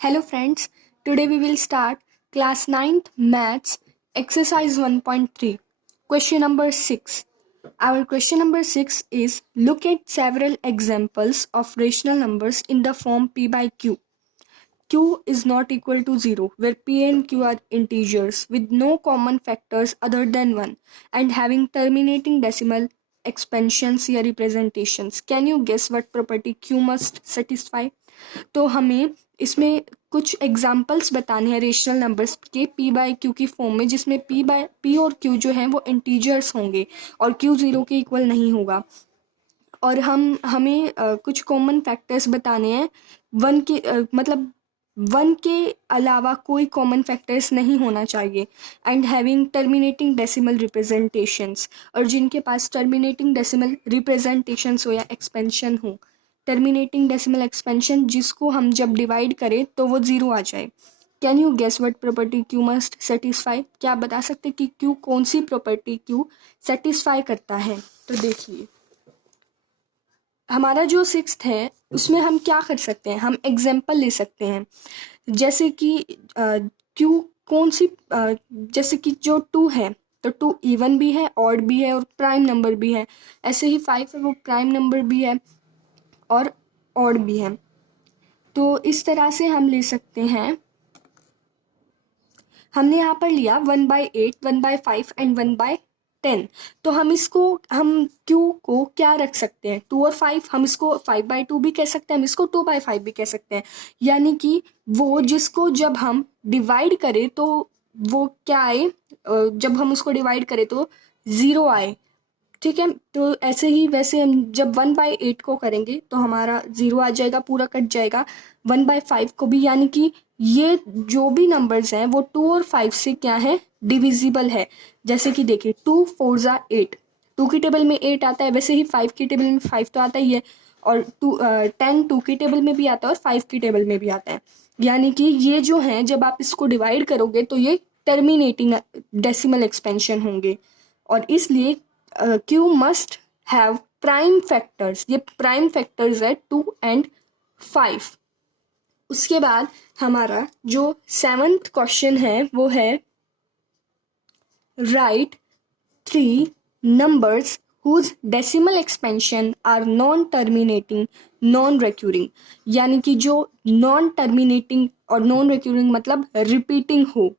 Hello friends, today we will start class 9th maths exercise 1.3 question number 6. Our question number 6 is look at several examples of rational numbers in the form p by q. Q is not equal to 0 where p and q are integers with no common factors other than 1 and having terminating decimal expansions या representations. Can you guess what property q must satisfy? तो हमें इसमें कुछ examples बताने हैं rational numbers के p bye q की form में, जिसमें p और q जो हैं वो इंटीजर्स होंगे और q 0 के इक्वल नहीं होगा। और हमें कुछ कॉमन फैक्टर्स बताने हैं। मतलब 1 के अलावा कोई कॉमन फैक्टर्स नहीं होना चाहिए and having terminating decimal representations, और जिनके पास टर्मिनेटिंग डेसिमल रिप्रेजेंटेशंस हो या एक्सपेंशन हो। टर्मिनेटिंग डेसिमल एक्सपेंशन जिसको हम जब डिवाइड करें तो वो 0 आ जाए। Can you guess what property Q must satisfy? क्या आप बता सकते कि क्यू कौन सी प्रॉपर्टी क्यू सेटिस्फाई करता है? तो देखिए हमारा जो 6th है उसमें हम क्या कर सकते हैं, हम एग्जाम्पल ले सकते हैं। जैसे कि क्यू कौन सी जैसे कि जो 2 है तो 2 इवन भी है, ऑड भी है और प्राइम नंबर भी है। ऐसे ही 5 है वो प्राइम नंबर भी है और ऑड भी है। तो इस तरह से हम ले सकते हैं। हमने यहाँ पर लिया 1/8, 1/5 एंड 1/10। तो हम Q को क्या रख सकते हैं, 2 और 5। हम इसको 5/2 भी कह सकते हैं, हम इसको 2/5 भी कह सकते हैं। यानी कि वो जिसको जब हम डिवाइड करें तो वो क्या आए, जब हम उसको डिवाइड करें तो 0 आए। ठीक है, तो ऐसे ही वैसे हम जब 1/8 को करेंगे तो हमारा 0 आ जाएगा, पूरा कट जाएगा। 1/5 को भी, यानी कि ये जो भी नंबर्स हैं वो 2 और 5 से क्या है, डिविजिबल है। जैसे कि देखिए 2 4 ज़ा 8, 2 की टेबल में 8 आता है, वैसे ही 5 की टेबल में 5 तो आता ही है, और 10 2 की टेबल में भी आता है और 5 की टेबल में भी आता है। यानी कि ये जो है जब आप इसको डिवाइड करोगे तो ये टर्मिनेटिंग डेसिमल एक्सपेंशन होंगे, और इसलिए Q must have prime factors. ये प्राइम फैक्टर्स है 2 एंड 5। उसके बाद हमारा जो 7th क्वेश्चन है वो है right 3 numbers whose decimal expansion are non-terminating non-recurring। यानी कि जो non-terminating और non-recurring मतलब रिपीटिंग हो,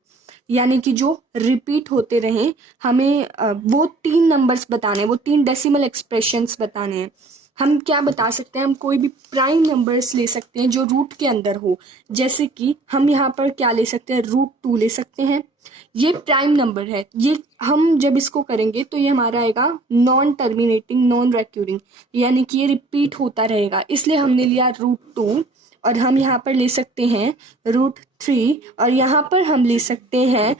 यानी कि जो रिपीट होते रहें। हमें वो 3 नंबर्स बताने हैं, वो 3 डेसिमल एक्सप्रेशंस बताने हैं। हम क्या बता सकते हैं, हम कोई भी प्राइम नंबर्स ले सकते हैं जो रूट के अंदर हो। जैसे कि हम यहाँ पर क्या ले सकते हैं, √2 ले सकते हैं। ये प्राइम नंबर है, ये हम जब इसको करेंगे तो ये हमारा आएगा नॉन टर्मिनेटिंग नॉन रेक्यूरिंग, यानी कि ये रिपीट होता रहेगा, इसलिए हमने लिया √2। और हम यहाँ पर ले सकते हैं √3, और यहाँ पर हम ले सकते हैं,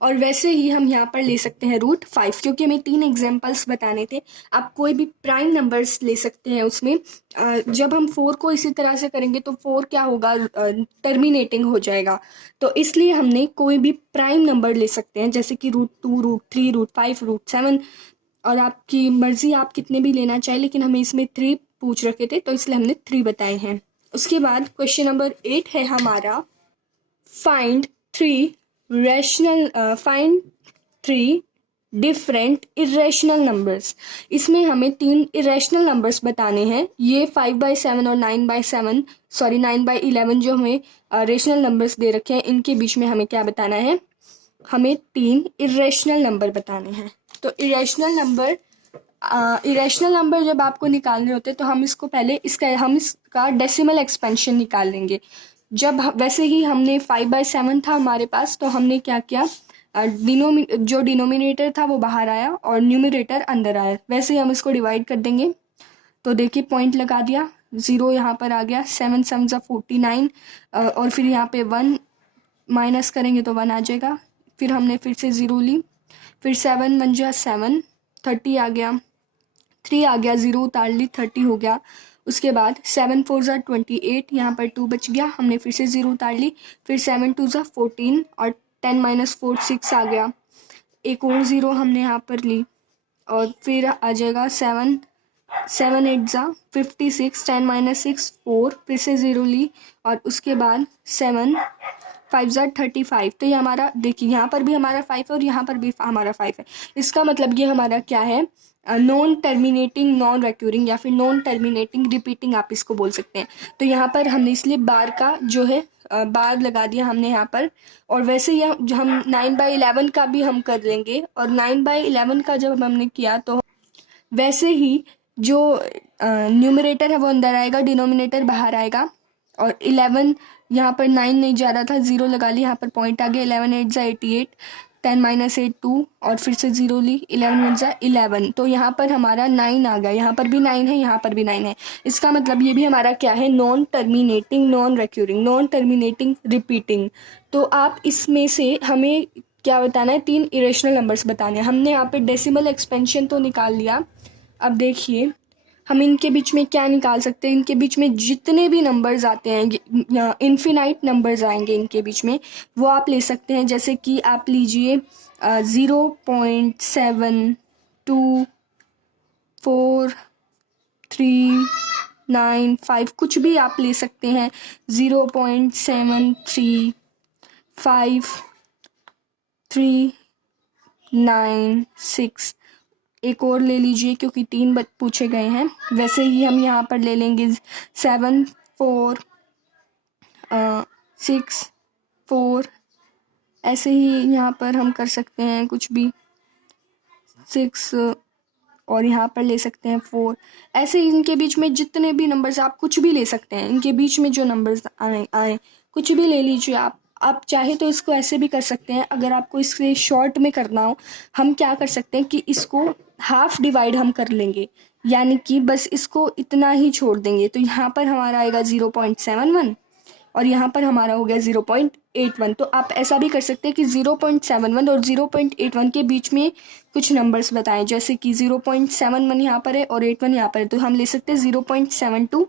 और वैसे ही हम यहाँ पर ले सकते हैं √5, क्योंकि हमें 3 एग्जाम्पल्स बताने थे। आप कोई भी प्राइम नंबर्स ले सकते हैं उसमें। जब हम 4 को इसी तरह से करेंगे तो 4 क्या होगा, टर्मिनेटिंग हो जाएगा। तो इसलिए हमने कोई भी प्राइम नंबर ले सकते हैं, जैसे कि √2 √3 √5 √7, और आपकी मर्जी आप कितने भी लेना चाहें, लेकिन हमें इसमें 3 पूछ रखे थे तो इसलिए हमने 3 बताए हैं। उसके बाद क्वेश्चन नंबर 8 है हमारा फाइंड 3 डिफरेंट इरेशनल नंबर्स। इसमें हमें 3 इरेशनल नंबर्स बताने हैं। ये 5/7 और 9/11 जो हमें रेशनल नंबर्स दे रखे हैं, इनके बीच में हमें क्या बताना है, हमें 3 इरेशनल नंबर बताने हैं। तो इरेशनल नंबर जब आपको निकालने होते हैं तो हम इसका डेसिमल एक्सपेंशन निकाल लेंगे। वैसे ही हमने 5/7 था हमारे पास, तो हमने क्या किया, जो डिनोमिनेटर था वो बाहर आया और न्यूमरेटर अंदर आया। वैसे ही हम इसको डिवाइड कर देंगे, तो देखिए पॉइंट लगा दिया, 0 यहाँ पर आ गया, 7 7 49, और फिर यहाँ पे 1 माइनस करेंगे तो 1 आ जाएगा। फिर हमने फिर से 0 ली, फिर 7 1 7, 30 आ गया, 3 आ गया, 0 उतार ली, 30 हो गया। उसके बाद 7 4 28, यहाँ पर 2 बच गया, हमने फिर से 0 उतार ली, फिर 7 2 14 और 10 - 4 6 आ गया। एक और 0 हमने यहाँ पर ली, और फिर आ जाएगा 7 7 8 जा 56, 10 माइनस 6 4, फिर से 0 ली और उसके बाद 7 5 जा 35। तो ये हमारा देखिए यहाँ पर भी हमारा 5 है और यहाँ पर भी हमारा 5 है। इसका मतलब ये हमारा क्या है, नॉन टर्मिनेटिंग नॉन रिक्यूरिंग या फिर नॉन टर्मिनेटिंग रिपीटिंग आप इसको बोल सकते हैं। तो यहाँ पर हमने इसलिए बार का जो है बार लगा दिया हमने यहाँ पर। और वैसे ही जो हम 9/11 का भी हम कर लेंगे, और 9/11 का जब हमने किया तो वैसे ही जो न्यूमरेटर है वो अंदर आएगा, डिनोमिनेटर बाहर आएगा। और 11 यहाँ पर 9 नहीं जा रहा था, 0 लगा लिया, यहाँ पर पॉइंट आ गया। 11 8 जा 88, 10 माइनस 8 2 और फिर से 0 ली, 11 1 जा 11। तो यहाँ पर हमारा 9 आ गया, यहाँ पर भी 9 है, यहाँ पर भी 9 है। इसका मतलब ये भी हमारा क्या है, non terminating non recurring non terminating repeating. तो आप इसमें से हमें क्या बताना है, 3 इरेशनल नंबर्स बताने हैं। हमने यहाँ पे डेसिमल एक्सपेंशन तो निकाल लिया। अब देखिए हम इनके बीच में क्या निकाल सकते हैं, इनके बीच में जितने भी नंबर्स आते हैं, इन्फिनाइट नंबर्स आएंगे इनके बीच में, वो आप ले सकते हैं। जैसे कि आप लीजिए 0.72439 कुछ भी आप ले सकते हैं। 0.73539 एक और ले लीजिए क्योंकि 3 पूछे गए हैं। वैसे ही हम यहाँ पर ले लेंगे 7 4 6 4, ऐसे ही यहाँ पर हम कर सकते हैं कुछ भी 6 और यहाँ पर ले सकते हैं 4। ऐसे ही इनके बीच में जितने भी नंबर्स आप कुछ भी ले सकते हैं, इनके बीच में जो नंबर्स आए कुछ भी ले लीजिए आप चाहे तो इसको ऐसे भी कर सकते हैं। अगर आपको इससे शॉर्ट में करना हो, हम क्या कर सकते हैं कि इसको हाफ डिवाइड हम कर लेंगे, यानी कि बस इसको इतना ही छोड़ देंगे। तो यहाँ पर हमारा आएगा 0.71 और यहाँ पर हमारा हो गया 0.81। तो आप ऐसा भी कर सकते हैं कि 0.71 और 0.81 के बीच में कुछ नंबर्स बताएं, जैसे कि 0.71 यहाँ पर है और 81 यहाँ पर है। तो हम ले सकते हैं 0.72,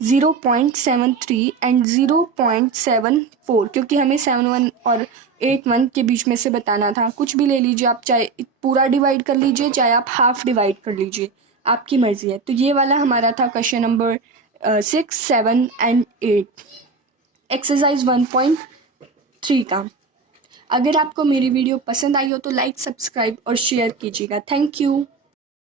0.73 एंड 0.74, क्योंकि हमें 71 और 81 के बीच में से बताना था। कुछ भी ले लीजिए आप, चाहे पूरा डिवाइड कर लीजिए चाहे आप हाफ डिवाइड कर लीजिए, आपकी मर्जी है। तो ये वाला हमारा था क्वेश्चन नंबर 6 7 एंड 8 एक्सरसाइज 1.3 का। अगर आपको मेरी वीडियो पसंद आई हो तो लाइक सब्सक्राइब और शेयर कीजिएगा। Thank you.